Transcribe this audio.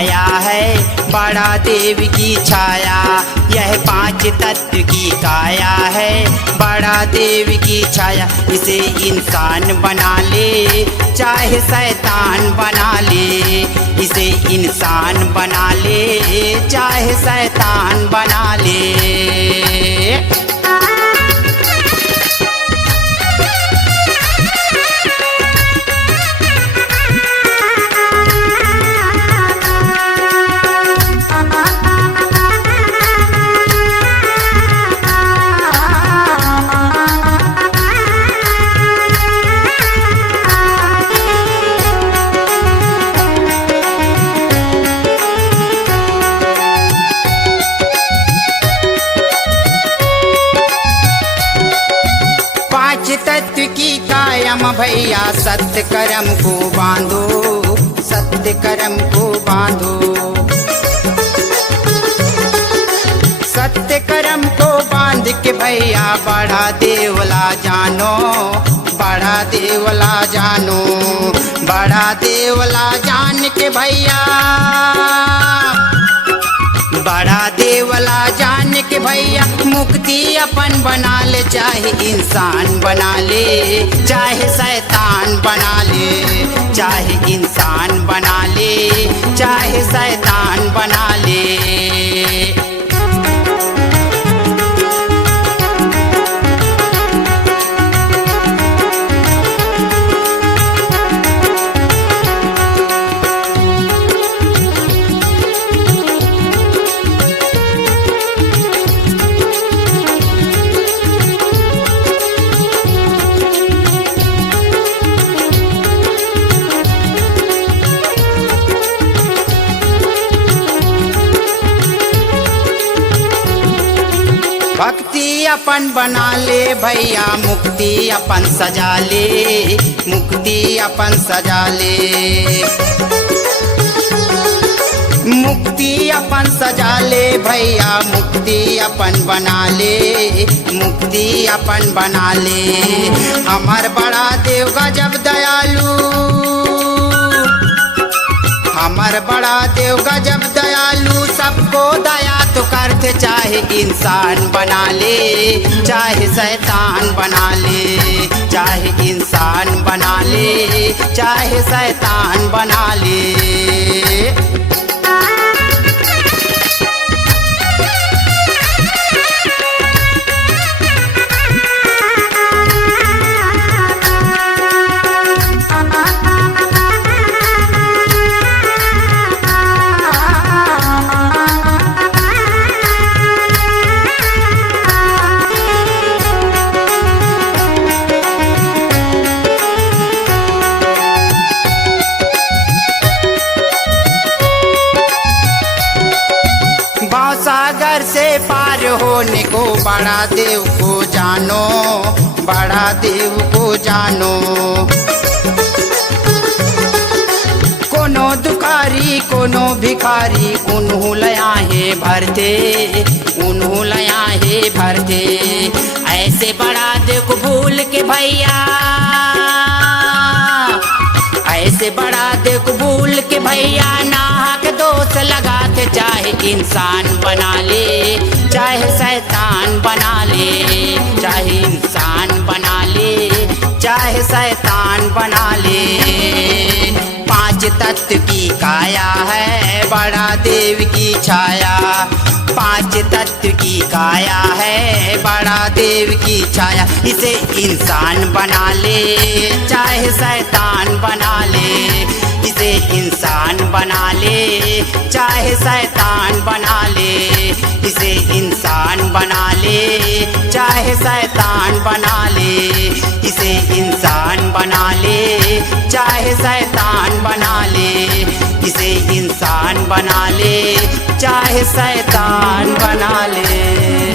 काया है, बड़ा देव की छाया। यह पांच तत्व की काया है, बड़ा देव की छाया। इसे इंसान बना ले चाहे शैतान बना ले, इसे इंसान बना ले चाहे शैतान बना ले। तत्व की कायम भैया, सत्य कर्म को बांधो, सत्य कर्म को बांधो। सत्य कर्म को बांध के भैया बड़ा देवला जानो, बड़ा देवला जानो। बड़ा देवला जान के भैया, बड़ा देवला जान के भैया मुक्ति अपन बना ले। चाहे इंसान बना ले चाहे शैतान बना ले, चाहे इंसान बना ले चाहे शैतान बना ले। भक्ति अपन बना ले भैया, मुक्ति अपन सजा ले, मुक्ति अपन सजा ले। मुक्ति अपन सजा ले भैया, मुक्ति अपन बना ले, मुक्ति अपन बना ले। हमार बड़ा देव गजब दयालु, हमार बड़ा देव गजब दयालु। सबको दया तो करते, चाहे इंसान बना ले चाहे शैतान बना ले, चाहे इंसान बना ले चाहे शैतान बना ले। सागर से पार होने को बड़ा देव को जानो, बड़ा देव को जानो। कोनो दुखारी कोनो भिखारी, उन्हों लया है भरते, उन्हों लया है भरते। ऐसे बड़ा देव को भूल के भैया, ऐसे बड़ा देव को भूल के भैया नाहक दोष लगाते। चाहे इंसान बना ले चाहे शैतान बना ले, चाहे इंसान बना ले चाहे शैतान बना ले। पांच तत्व की काया है, बड़ा देव की छाया। पांच तत्व की काया है, बड़ा देव की छाया। इसे इंसान बना ले चाहे शैतान बना ले, इसे इंसान बना ले चाहे शैतान बना ले, इसे इंसान बना ले चाहे शैतान बना ले, इसे इंसान बना ले चाहे शैतान बना ले, इसे इंसान बना ले चाहे शैतान बना ले।